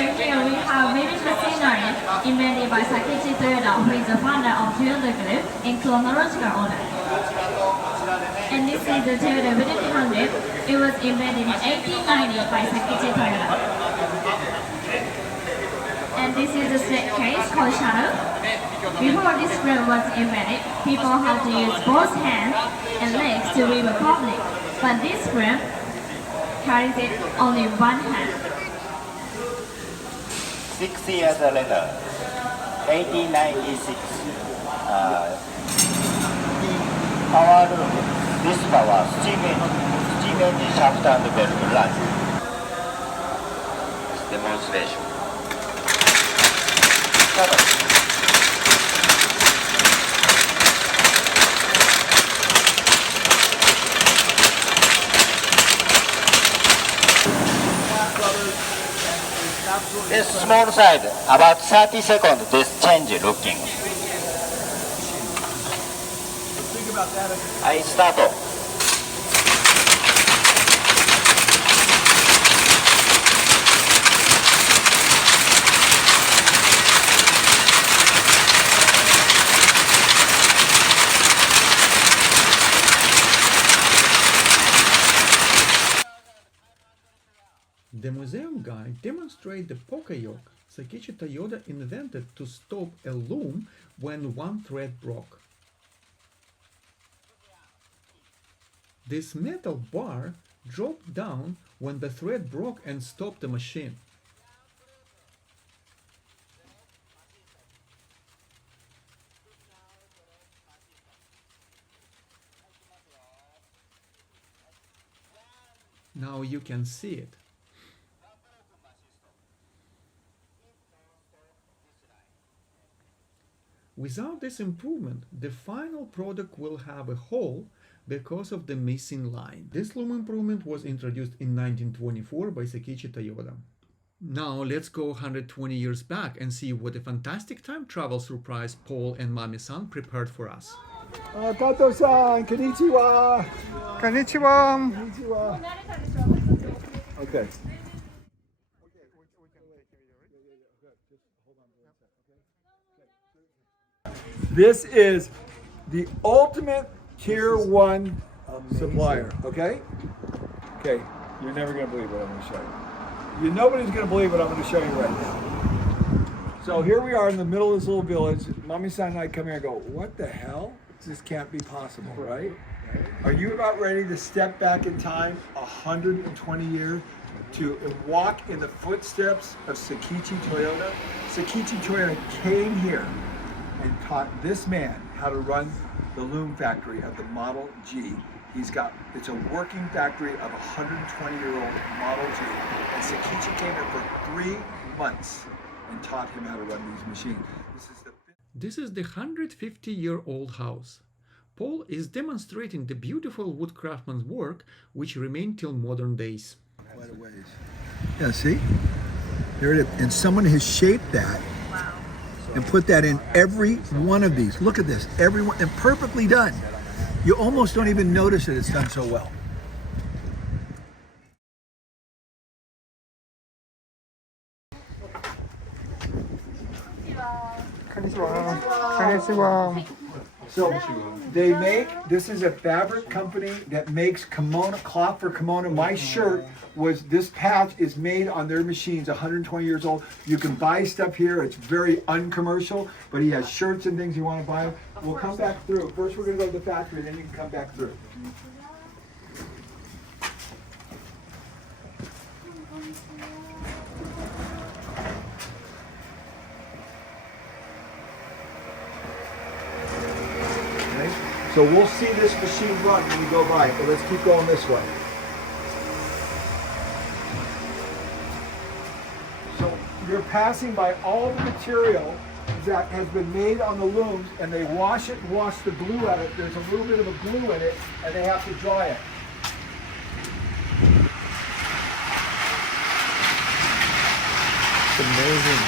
picture here we have weaving machinery invented by Sakichi Toyoda, who is the founder of Toyota Group in chronological order. And this is the Toyota weaving handle. It was invented in 1890 by Sakichi Toyoda. And this is the staircase called shuttle. Before this broom was invented, people had to use both hands and legs to weave properly. But this broom carries it only one hand. 6 years later, 1896, in our room, this power steam engine shaft and belt run. Demonstration. This small side, about 30 seconds, this change looking. I start. The museum guide demonstrates the Poka-yoke Sakichi Toyoda invented to stop a loom when one thread broke. This metal bar dropped down when the thread broke and stopped the machine. Now you can see it. Without this improvement, the final product will have a hole because of the missing line. This loom improvement was introduced in 1924 by Sakichi Toyoda. Now let's go 120 years back and see what a fantastic time travel surprise Paul and Mami-san prepared for us. Kato-san, konnichiwa. Konnichiwa. Konnichiwa. Okay. This is the ultimate tier 1 supplier, okay? Okay, you're never going to believe what I'm going to show you. Nobody's going to believe what I'm going to show you right now. So here we are in the middle of this little village. Mami-san and I come here and go, what the hell? This can't be possible, right? Are you about ready to step back in time 120 years to walk in the footsteps of Sakichi Toyoda? Sakichi Toyoda came here and taught this man how to run the loom factory of the Model G. It's a working factory of a 120-year-old Model G. And Sakichi came here for 3 months and taught him how to run these machines. This is the 150-year-old house. Paul is demonstrating the beautiful wood craftsman's work, which remained till modern days. Quite a ways. Yeah, see? There it is. And someone has shaped that and put that in every one of these. Look at this, every one, and perfectly done. You almost don't even notice that it's done so well. So this is a fabric company that makes kimono, cloth for kimono. My shirt this patch is made on their machines, 120 years old. You can buy stuff here. It's very uncommercial, but he has shirts and things you want to buy. We'll come back through. First we're going to go to the factory, then you can come back through. So we'll see this machine run when we go by, but let's keep going this way. So you're passing by all the material that has been made on the looms, and they wash it and wash the glue out of it. There's a little bit of a glue in it, and they have to dry it. It's amazing.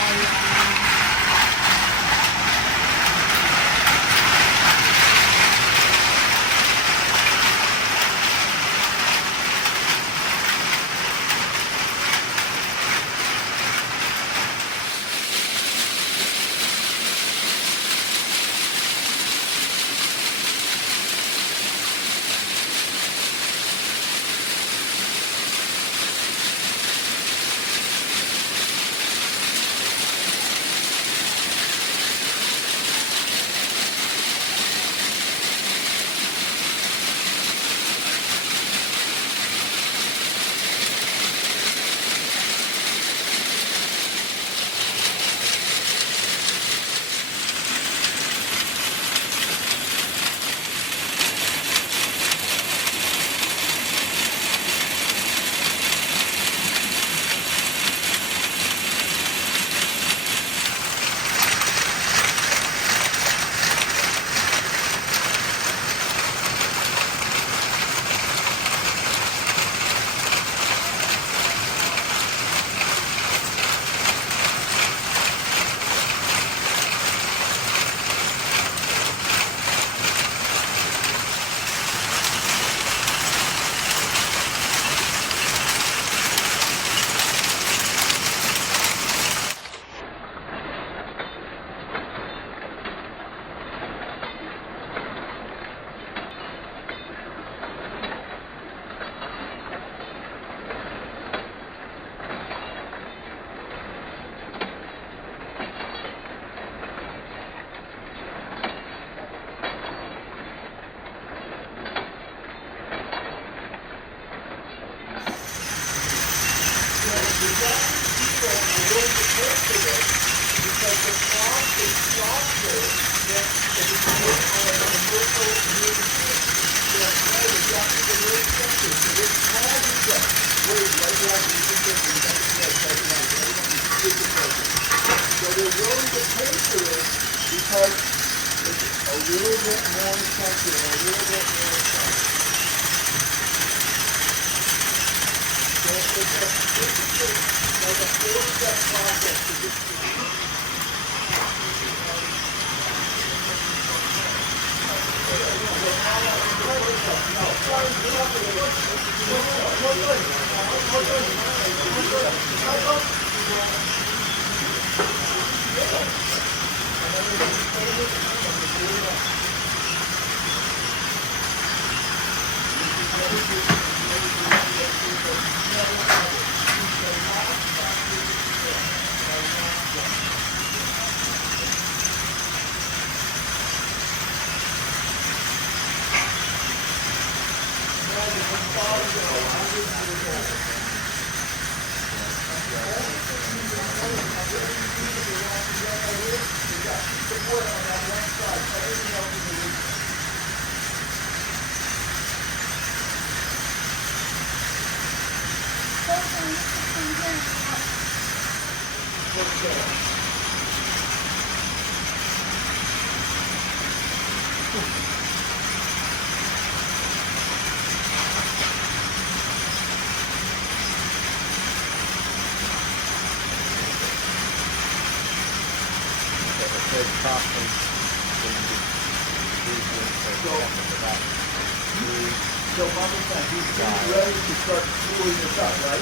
willing to pay for this because the cost is softer than if it's made on a commercial unit. So that's why the job is very expensive. So this small unit, where right now you can get the so they're willing to pay for this because it's a little bit more expensive, a little bit more expensive. So it's like a four-step process to get to this. So Mami-san, he's getting ready to start screwing this up, right?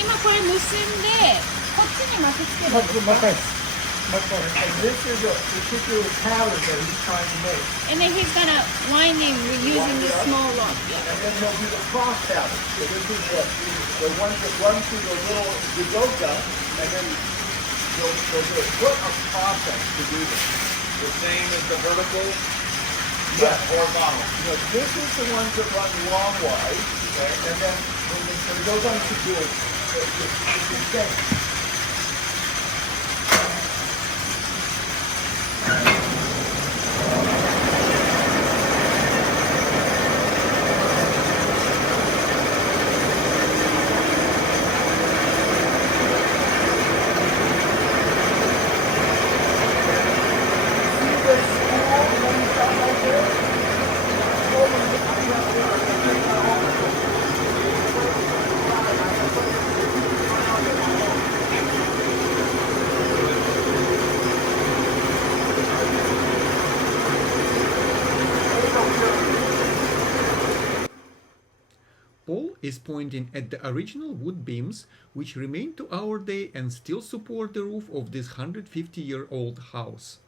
今これ結んでこっちに巻きつける。 And this is a particular pattern that he's trying to make. And then he's gonna winding using this small lock. And then he'll do the cross pattern. So this is the ones that run through the little Jagoka, and then they'll do it. What a process to do this. The same as the vertical, Yeah. horizontal. This is the ones that run longwise, okay? And then when it goes on to do it, it's insane. Paul is pointing at the original wood beams which remain to our day and still support the roof of this 150-year-old house.